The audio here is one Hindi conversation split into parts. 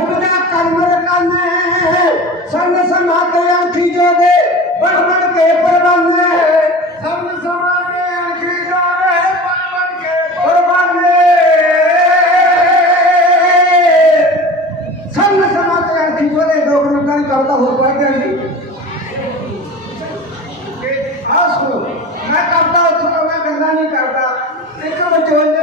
ಉಪಜಾ ಕರ್ಮರಕನೆ ಸಂಗ ಸಮಾತಯ ಕಿಜೋದೆ ಬಡ ಬಡ ಕೆ ಪರವನ್ನೆ ಸಂಗ ಸಮಾತಯ ಕಿಜೋದೆ ಬಡ ಬಡ ಕೆ ಪರವನ್ನೆ ಸಂಗ ಸಮಾತಯ ಕಿಜೋದೆ ದೋಕನಕನ ಕರ್ತ हो पाएगा नहीं मैं करता हूँ तो मैं करना नहीं करता नहीं करो चोल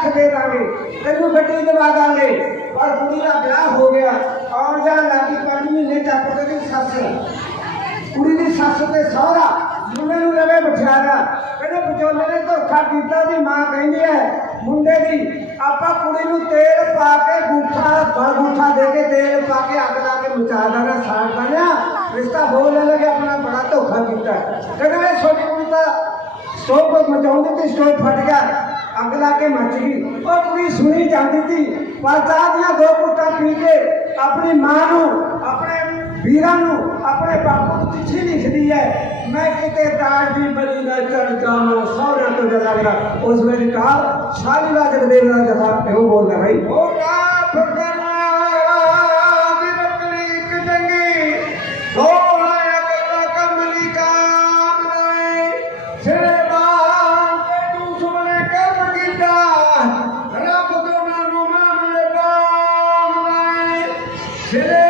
ਲੱਖ ਦੇ ਦਾਂਗੇ ਤੈਨੂੰ ਗੱਡੀ ਦਵਾ ਦਾਂਗੇ। ਪਰ ਕੁੜੀ ਦਾ ਵਿਆਹ ਹੋ ਗਿਆ, ਆਉਣ ਜਾਣ ਲੱਗੀ ਪੰਜ ਮਹੀਨੇ ਤੱਕ ਤੇ ਸੱਸ। ਕੁੜੀ ਦੀ ਸੱਸ ਤੇ ਸਹੁਰਾ, ਮੁੰਡੇ ਨੂੰ ਲਵੇ ਬਿਠਾਇਆ ਕਹਿੰਦੇ ਵਿਚੋਲੇ ਨੇ ਧੋਖਾ ਕੀਤਾ ਦੀ ਮਾਂ ਕਹਿੰਦੀ ਹੈ, ਮੁੰਡੇ ਦੀ, ਆਪਾਂ ਕੁੜੀ ਨੂੰ ਤੇਲ ਪਾ ਕੇ ਗੂਠਾ ਬੜ ਗੂਠਾ ਦੇ ਕੇ ਤੇਲ ਪਾ ਕੇ ਅੱਗ ਲਾ ਕੇ ਮਚਾ ਦੇਣਾ, ਸਾੜ ਬਣਿਆ ਰਿਸ਼ਤਾ ਹੋ ਲੈ ਲਗੇ ਆਪਣਾ ਬੜਾ ਧੋਖਾ ਕੀਤਾ। ਕਹਿੰਦੇ ਇਹ ਛੋਟੀ ਕੁੜੀ ਤਾਂ ਸਟੋਵ ਮਚਾਉਂਦੀ ਤੇ ਸਟੋਵ ਫਟ ਗਿਆ। अगला के मछली और पूरी सुई जाती थी। प्रसाद या दो कुटा पी के अपनी माँ नु अपने वीरा नु अपने बापू छीनी छड़ी है। मैं कितने ताज भी बनी न चढ़ जाना, सौरा तो जगा गया उसमें कहा शालीला जगदेव जगा वो बोल रहा भाई वो कहा ছেলে